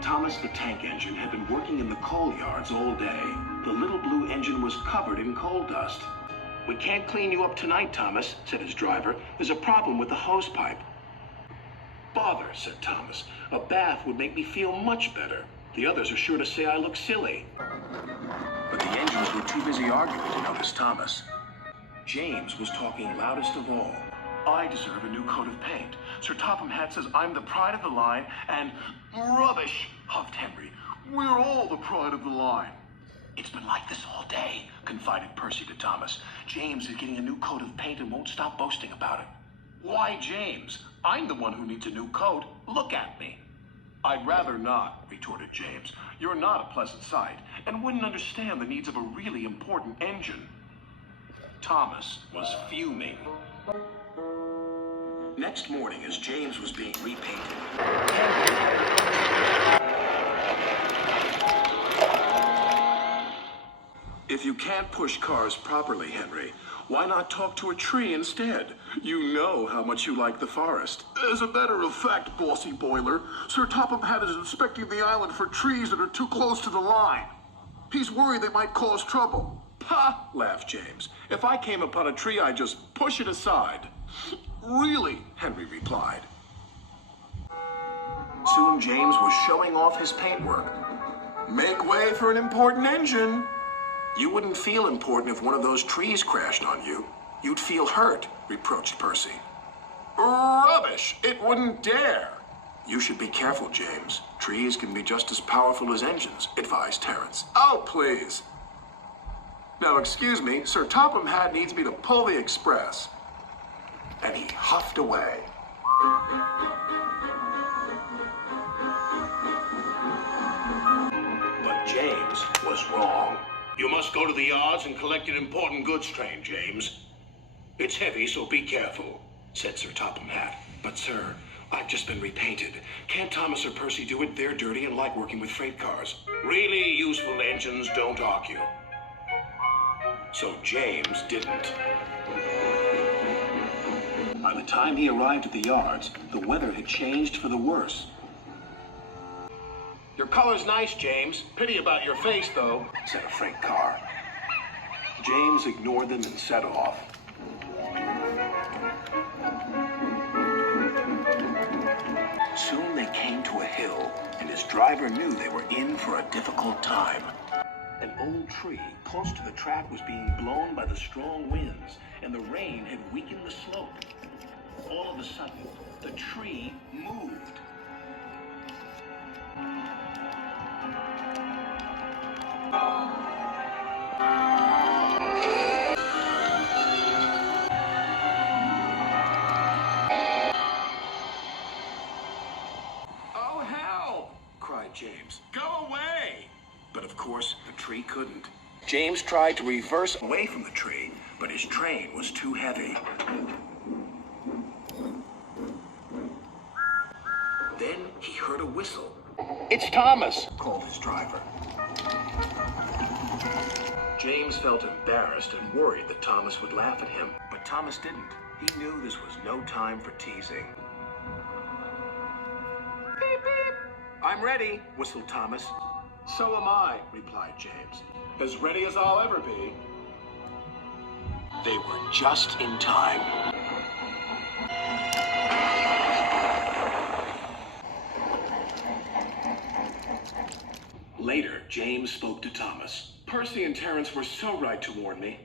Thomas the tank engine had been working in the coal yards all day. The little blue engine was covered in coal dust. "We can't clean you up tonight, Thomas," said his driver. "There's a problem with the hose pipe." "Bother," said Thomas. "A bath would make me feel much better. The others are sure to say I look silly." But the engines were too busy arguing to notice Thomas. James was talking loudest of all. "I deserve a new coat of paint. Sir Topham Hatt says I'm the pride of the line, and—" "Rubbish," huffed Henry. "We're all the pride of the line." "It's been like this all day," confided Percy to Thomas. "James is getting a new coat of paint and won't stop boasting about it." "Why, James? I'm the one who needs a new coat. Look at me." "I'd rather not," retorted James. "You're not a pleasant sight, and wouldn't understand the needs of a really important engine." Thomas was fuming. Next morning, as James was being repainted, "If you can't push cars properly, Henry, why not talk to a tree instead? You know how much you like the forest." "As a matter of fact, bossy boiler, Sir Topham Hatt is inspecting the island for trees that are too close to the line. He's worried they might cause trouble." "Ha!" laughed James. "If I came upon a tree, I'd just push it aside." "Really?" Henry replied. Soon James was showing off his paintwork. "Make way for an important engine." "You wouldn't feel important if one of those trees crashed on you. You'd feel hurt," reproached Percy. "Rubbish! It wouldn't dare." "You should be careful, James. Trees can be just as powerful as engines," advised Terence. "Oh, please. Now, excuse me, Sir Topham Hatt needs me to pull the express." And he huffed away. But James was wrong. "You must go to the yards and collect an important goods train, James. It's heavy, so be careful," said Sir Topham Hatt. "But, sir, I've just been repainted. Can't Thomas or Percy do it? They're dirty and like working with freight cars." "Really useful engines don't argue." So James didn't. By the time he arrived at the yards, the weather had changed for the worse. "Your color's nice, James. Pity about your face, though," said a freight car. James ignored them and set off. Soon they came to a hill, and his driver knew they were in for a difficult time. An old tree close to the track was being blown by the strong winds, and the rain had weakened the slope. All of a sudden, the tree moved. "Oh, hell!" cried James. "Go away!" But of course, the tree couldn't. James tried to reverse away from the tree, but his train was too heavy. Then he heard a whistle. "It's Thomas," called his driver. James felt embarrassed and worried that Thomas would laugh at him, but Thomas didn't. He knew this was no time for teasing. "Beep, beep." "I'm ready," whistled Thomas. "So am I," replied James. "As ready as I'll ever be." They were just in time. Later, James spoke to Thomas. "Percy and Terence were so right to warn me.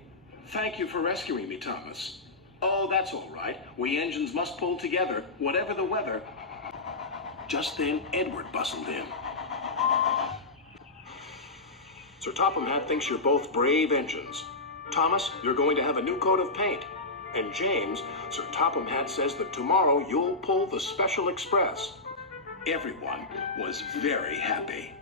Thank you for rescuing me, Thomas." "Oh, that's all right. We engines must pull together, whatever the weather." Just then, Edward bustled in. "Sir Topham Hatt thinks you're both brave engines. Thomas, you're going to have a new coat of paint. And James, Sir Topham Hatt says that tomorrow you'll pull the special express." Everyone was very happy.